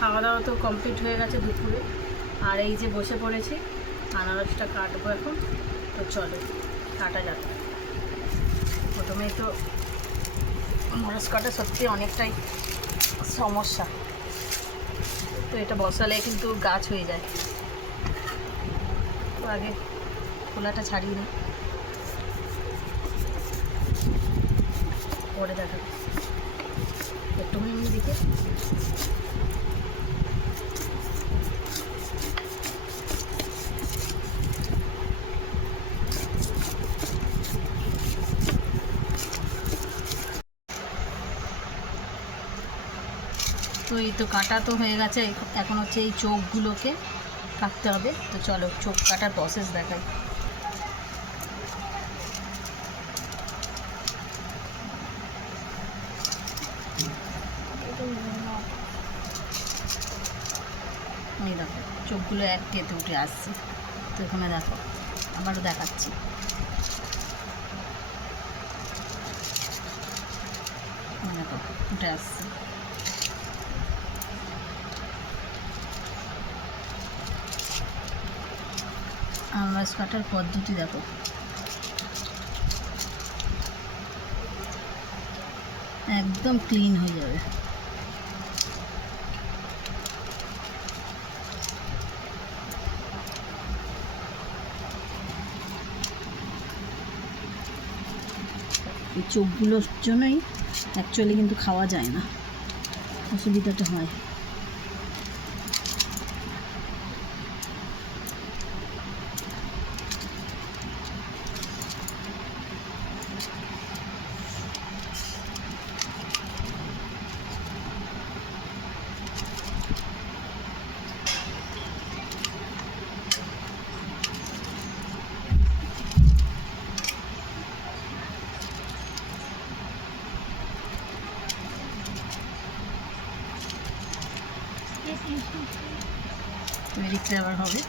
খাওয়া দাওয়া তো কমপ্লিট হয়ে গেছে দুপুরে, আর এই যে বসে পড়েছি আনারসটা কাটবো এখন। তো চলো কাটা যাক। প্রথমেই তো আনারস কাটা সত্যি অনেকটাই সমস্যা, তো এটা বসালে কিন্তু গাছ হয়ে যায়। তো আগে খোলাটা ছাড়িয়ে নিই, পরে দেখাবো। একটু এমনি দিকে তো এই তো কাটা তো হয়ে গেছে, এখন হচ্ছে এই চোখগুলোকে কাটতে হবে। তো চলো চোখ কাটার প্রসেস দেখাই। এই দেখো চোখগুলো এক কেটে উঠে আসছে। তো এখানে দেখো আবারও দেখাচ্ছি। দেখো উঠে আসছে। আনারস কাটার পদ্ধতি দেখো, একদম ক্লিন হয়ে যাবে। এই চোখগুলোর জন্যই অ্যাকচুয়ালি কিন্তু খাওয়া যায় না, অসুবিধাটা হয়। এদিকটা আবার হবে।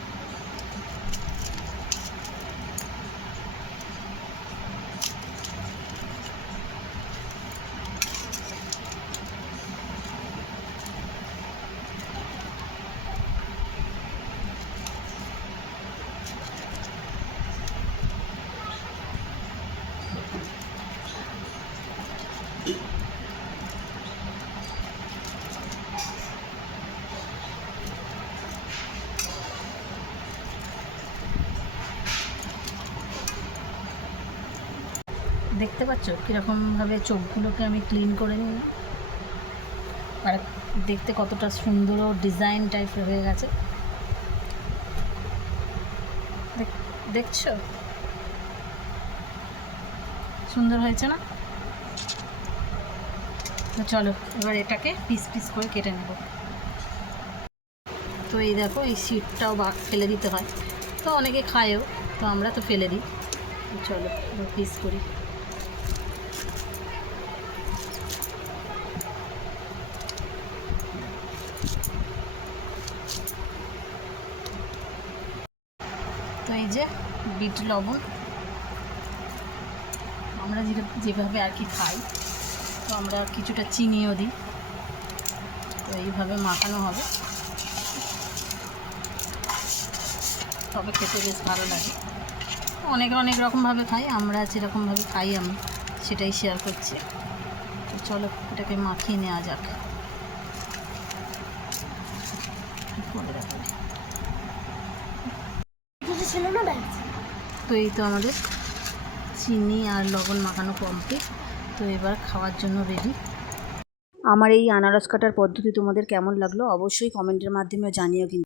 দেখতে পাচ্ছ কীরকমভাবে চোখগুলোকে আমি ক্লিন করে নিলাম, আর দেখতে কতটা সুন্দর ও ডিজাইন টাইপের হয়ে গেছে। দেখছো সুন্দর হয়েছে না? তো চলো এবার এটাকে পিস পিস করে কেটে নেব। তো এই দেখো এই সিটটাও ফেলে দিতে হয়, তো অনেকে খায়ও, তো আমরা তো ফেলে দিই। চলো এবার পিস করি। তো এই যে বিট লবণ আমরা যেভাবে আর কি খাই, তো আমরা কিছুটা চিনিও দিই। তো এইভাবে মাখানো হবে, তবে খেতে বেশ ভালো লাগে। অনেক অনেক রকমভাবে খাই, আমরা যেরকমভাবে খাই আমি সেটাই শেয়ার করছি। তো চলো এটাকে মাখিয়ে নেওয়া যাক। তো এই তো আমাদের চিনি আর লবণ মাখানো কমপ্লিট। তো এবার খাওয়ার জন্য রেডি। আমার এই আনারস কাটার পদ্ধতি তোমাদের কেমন লাগলো অবশ্যই কমেন্টের মাধ্যমে জানিও কিন্তু।